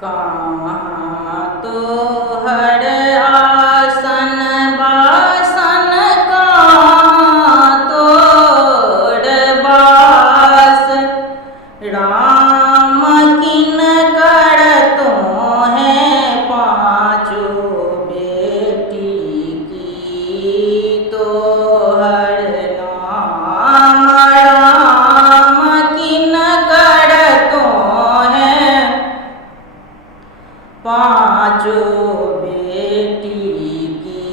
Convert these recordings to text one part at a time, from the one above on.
कहाँ तोहर आसन बासन कहाँ तोर बास। राम किनकर तोहें पाँचों बेटी की तोहर नाम। राम किनकर तोहें पाँचों बेटी की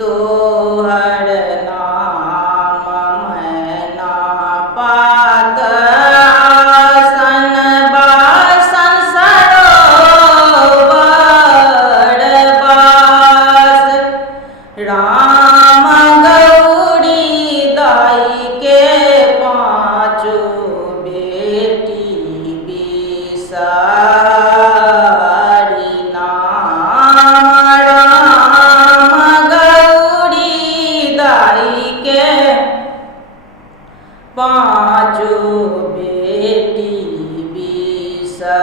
तोहर नाम। मैना पात आसन बासन सरोवर बास। राम गौरी दाई के पाँचों बेटी बिसारी नाम। राम गौरी दाई के पाँचों बेटी बिसारी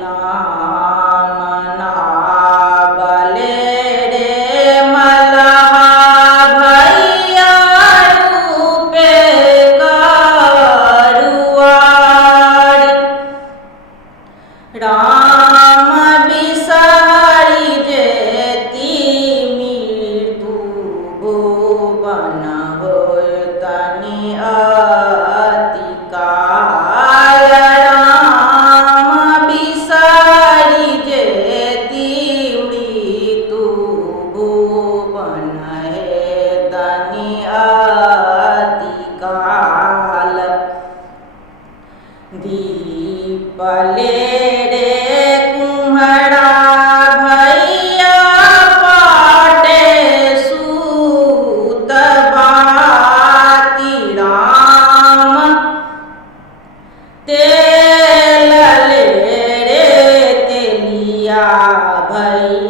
नाम। नाबले रे मल्हा भैया रूपे करुआर। राम बिसारी जेती मृत्यु भुवन होतनि अति काल। राम बिसारी जेती मृत्यु भुवन हेतनि अति काल। दीपले रे कुम्हरा भैया पाटे सूत बाती। राम तेल ले रे तेलिया भैया